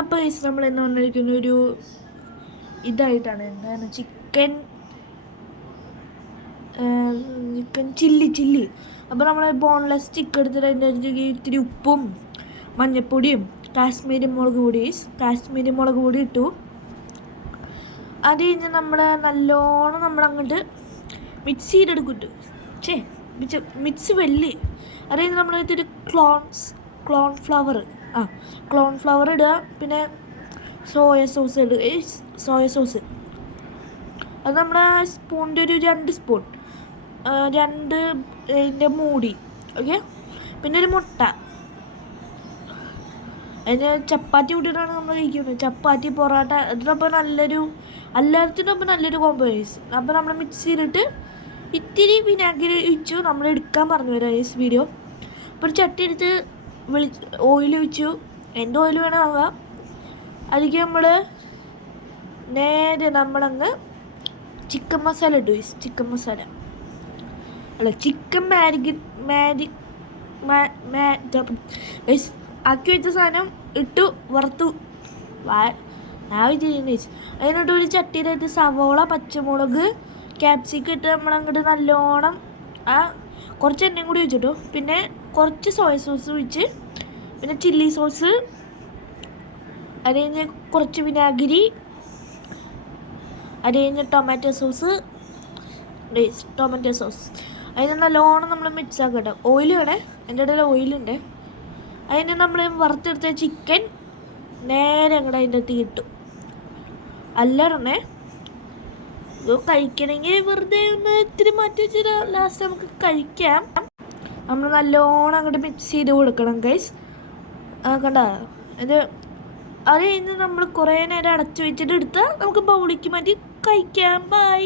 അപ്പോൾ ഗൈസ് നമ്മൾ എന്ന് പറഞ്ഞിരിക്കുന്ന ഒരു ഇതായിട്ടാണ് എന്താണ് ചിക്കൻ ചില്ലി. അപ്പോൾ നമ്മൾ ബോൺലെസ് ചിക്കൻ എടുത്തിട്ട് അതിൻ്റെ അടുത്തേക്ക് ഇത്തിരി ഉപ്പും മഞ്ഞൾപ്പൊടിയും കാശ്മീരി മുളക് പൊടി ഇട്ടു. അത് കഴിഞ്ഞ് നമ്മൾ നല്ലോണം നമ്മളങ്ങോട്ട് മിക്സ് ചെയ്തെടുക്കിട്ടു. മിക്സ് വെള്ളി അത് കഴിഞ്ഞ് നമ്മൾ ഇത്തിരി കോൺ ഫ്ലവർ ഇടുക. പിന്നെ സോയ സോസ് അത് നമ്മുടെ സ്പൂണിൻ്റെ ഒരു 2 സ്പൂൺ 2 ഇതിൻ്റെ മൂടി. ഓക്കെ. പിന്നെ ഒരു മുട്ട. അതിന് ചപ്പാത്തി കൂട്ടിയിട്ടാണ് നമ്മൾ കഴിക്കുന്നത്. ചപ്പാത്തി പൊറോട്ട അതിനൊപ്പം എല്ലാത്തിനൊപ്പം നല്ലൊരു കോംബോസ്. അപ്പോൾ നമ്മൾ മിക്സ് ചെയ്തിട്ട് ഇത്തിരി വിനാഗിരി ഒഴിച്ചു. നമ്മൾ എടുക്കാൻ പറഞ്ഞു തരാം ഈ വീഡിയോ. അപ്പോൾ ഒരു ചട്ടി എടുത്ത് ഓയിൽ ഒഴിച്ചു. എൻ്റെ ഓയിൽ വേണം ആവാം. അതിലേക്ക് നമ്മൾ നേരെ നമ്മളങ്ങ് ചിക്കൻ മസാല ഇട്ടു. ചിക്കൻ ആക്കി വെച്ച സാധനം ഇട്ടു വറുത്തു. അതിനോട്ട് ഒരു ചട്ടിയിലായിട്ട് സവോള, പച്ചമുളക്, ക്യാപ്സിക്കം ഇട്ട് നമ്മളങ്ങോട്ട് നല്ലോണം കുറച്ച് എണ്ണയും കൂടി ഒഴിച്ചിട്ടു. പിന്നെ കുറച്ച് സോയ സോസ് ഒഴിച്ച്, പിന്നെ ചില്ലി സോസ്, അത് കഴിഞ്ഞ് കുറച്ച് വിനാഗിരി, അത് കഴിഞ്ഞ് ടൊമാറ്റോ സോസ്. അതിന് നല്ലോണം നമ്മൾ മിക്സ് ആക്കട്ടെ. ഓയിൽ വേണേ, എൻ്റെ ഇടയിൽ ഓയിലുണ്ട്. അതിന് നമ്മൾ വറുത്തെടുത്ത ചിക്കൻ നേരെ അങ്ങോട്ട് അതിൻ്റെ അടുത്ത് കിട്ടും. അല്ലറണേ ഇത് കഴിക്കണമെങ്കിൽ വെറുതെ ഒന്ന് ഇത്തിരി മാറ്റി വെച്ചിട്ട് ലാസ്റ്റ് നമുക്ക് കഴിക്കാം. നമ്മൾ നല്ലോണം അങ്ങോട്ട് മിക്സ് ചെയ്ത് കൊടുക്കണം ഗൈസ്. കണ്ട ഇത് അത് കഴിഞ്ഞ് നമ്മൾ കുറേ നേരം അടച്ചു വെച്ചിട്ട് എടുത്താൽ നമുക്ക് ബൗളിക്ക് മാറ്റി കഴിക്കാം. ബൈ.